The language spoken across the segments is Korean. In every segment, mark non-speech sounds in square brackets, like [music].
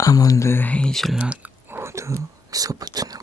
아몬드 헤이즐넛 우드 소프트 누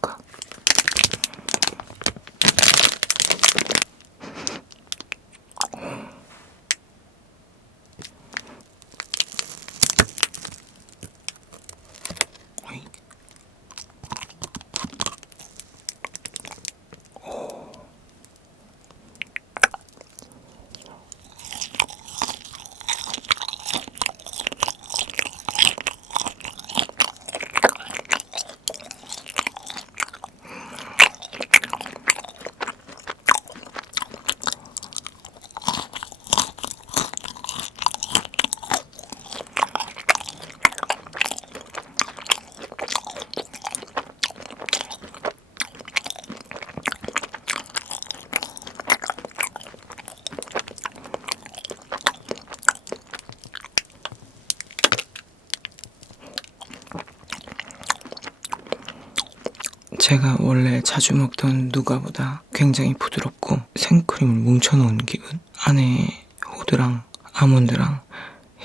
제가 원래 자주 먹던 누가보다 굉장히 부드럽고 생크림을 뭉쳐놓은 기분? 안에 호두랑 아몬드랑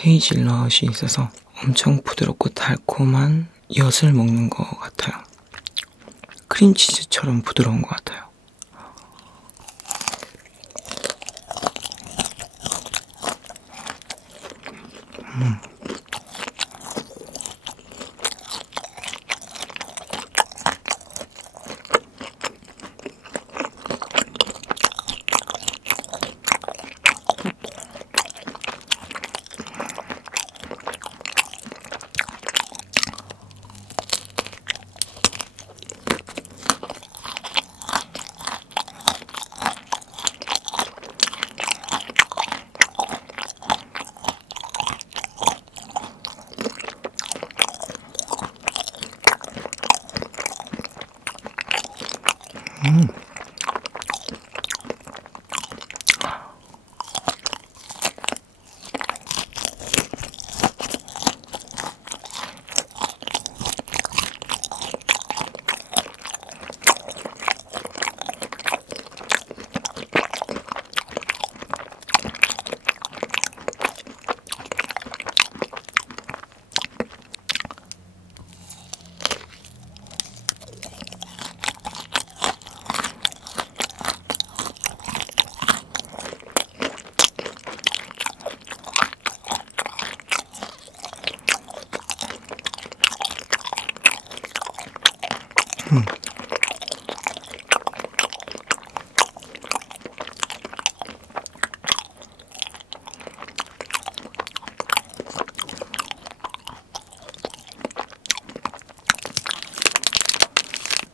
헤이즐넛이 있어서 엄청 부드럽고 달콤한 엿을 먹는 것 같아요. 크림치즈처럼 부드러운 것 같아요.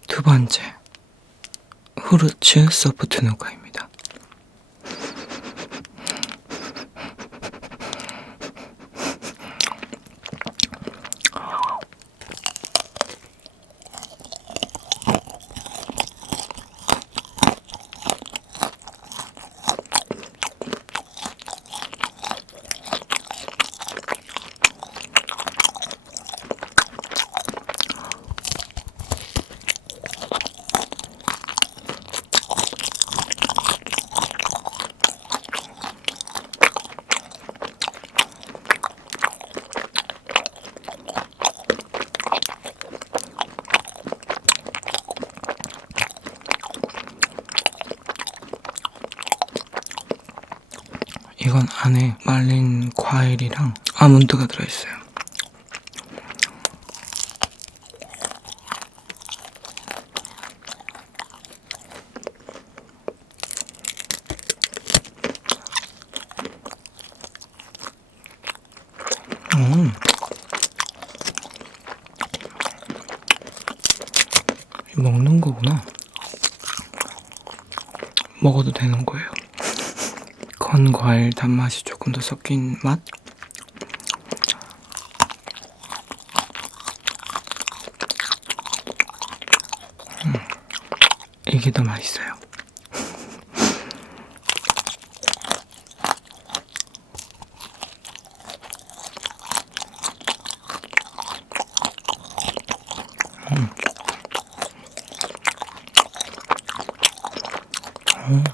두 번째, 후르츠 소프트 누가입니다. 이건 안에 말린 과일이랑 아몬드가 들어있어요. 음. 먹는 거구나. 먹어도 되는 거예요. 건 과일 단맛이 조금 더 섞인 맛? 음, 이게 더 맛있어요.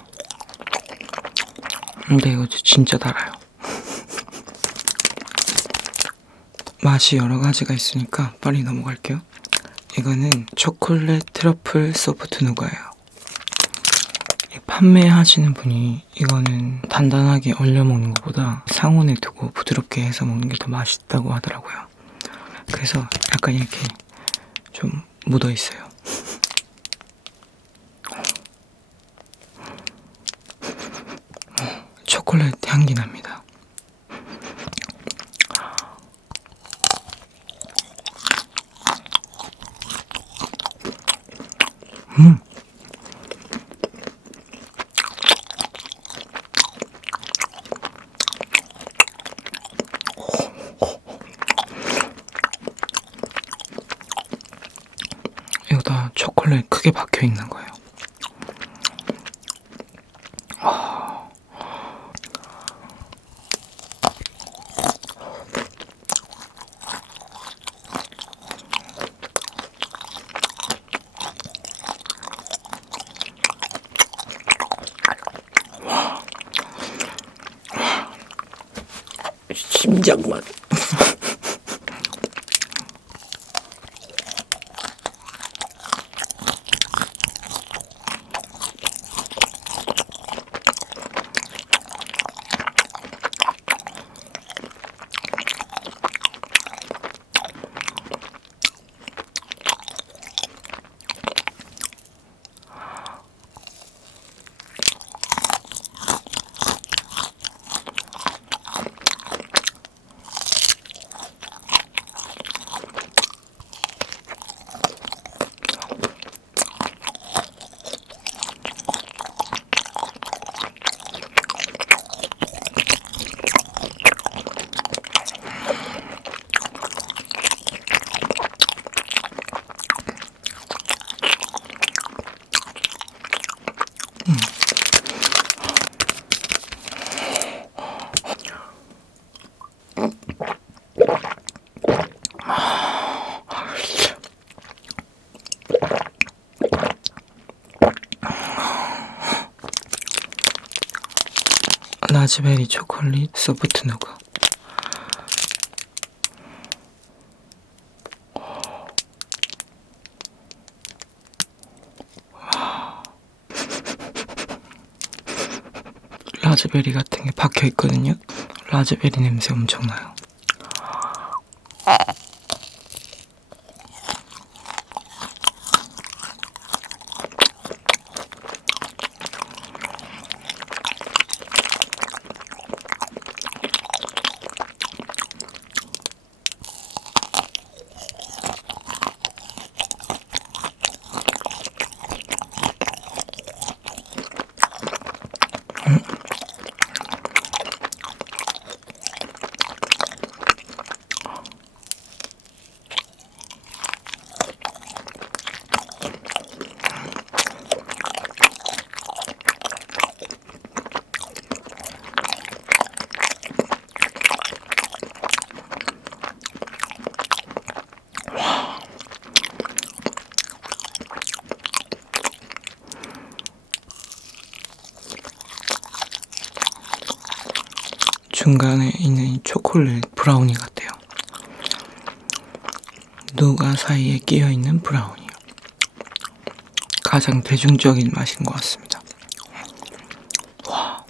[laughs] 근데 이거 진짜 달아요. [laughs] 맛이 여러 가지가 있으니까 빨리 넘어갈게요. 이거는 초콜릿 트러플 소프트 누가예요. 이 판매하시는 분이 이거는 단단하게 얼려 먹는 것보다 상온에 두고 부드럽게 해서 먹는 게 더 맛있다고 하더라고요. 그래서 약간 이렇게 좀 묻어 있어요. 초콜릿 향기 납니다. 음. 이거 다 초콜릿 크게 박혀 있는 거예요. 심장만. 라즈베리 초콜릿 소프트 누가. 라즈베리 같은 게 박혀 있거든요. 라즈베리 냄새 엄청 나요. 중간에 있는 이 초콜릿 브라우니 같아요. 누가 사이에 끼어 있는 브라우니. 가장 대중적인 맛인 것 같습니다. 와.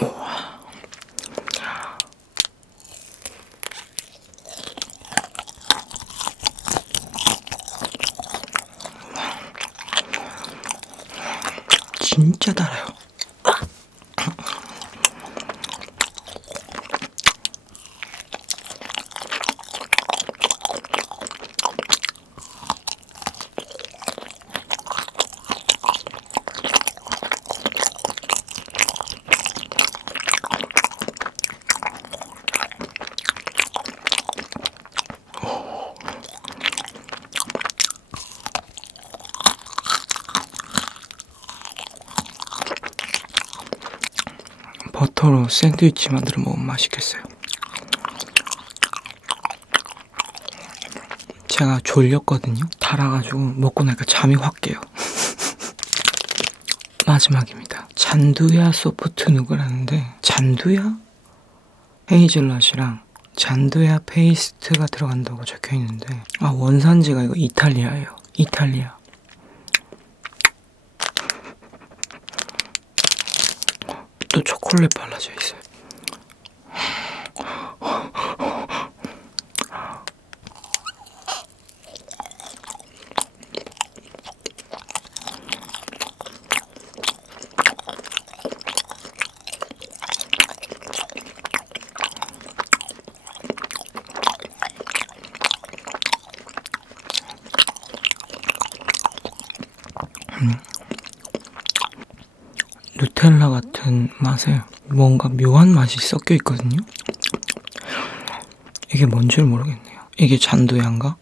우와. 진짜 달아요. 버터로 샌드위치 만들어 먹으면 맛있겠어요. 제가 졸렸거든요. 달아가지고 먹고 나니까 잠이 확 깨요. [laughs] 마지막입니다. 잔두야 소프트 누그라는데 잔두야 헤이즐넛이랑 잔두야 페이스트가 들어간다고 적혀 있는데 아 원산지가 이거 이탈리아예요. 이탈리아. 또 초콜릿 발라져 있어요. 맛에 뭔가 묘한 맛이 섞여 있거든요. 이게 뭔지 모르겠네요. 이게 잔두야인가?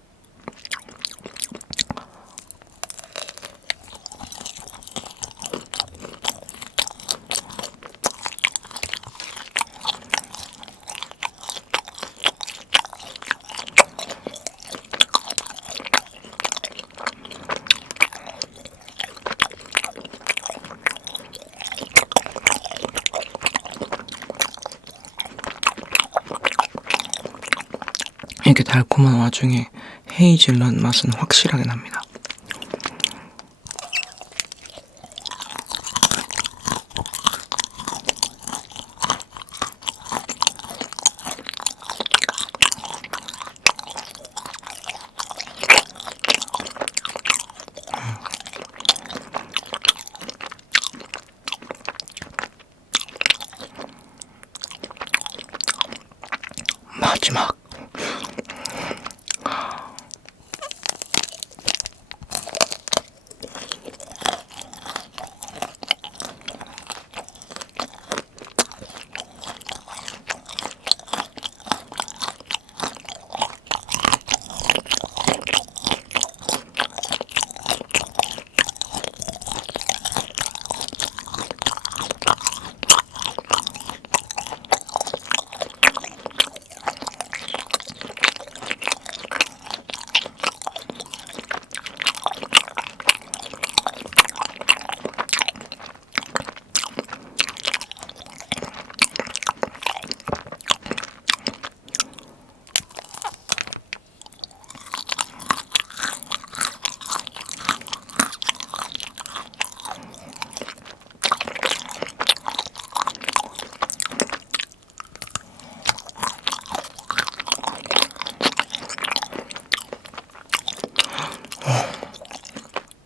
이렇게 달콤한 와중에 헤이즐넛 맛은 확실하게 납니다. 마지막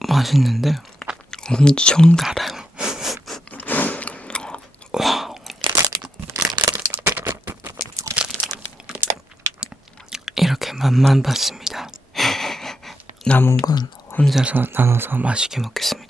맛있는데 엄청 달아요. 와. 이렇게 맛만 봤습니다. [laughs] 남은 건 혼자서 나눠서 맛있게 먹겠습니다. 어,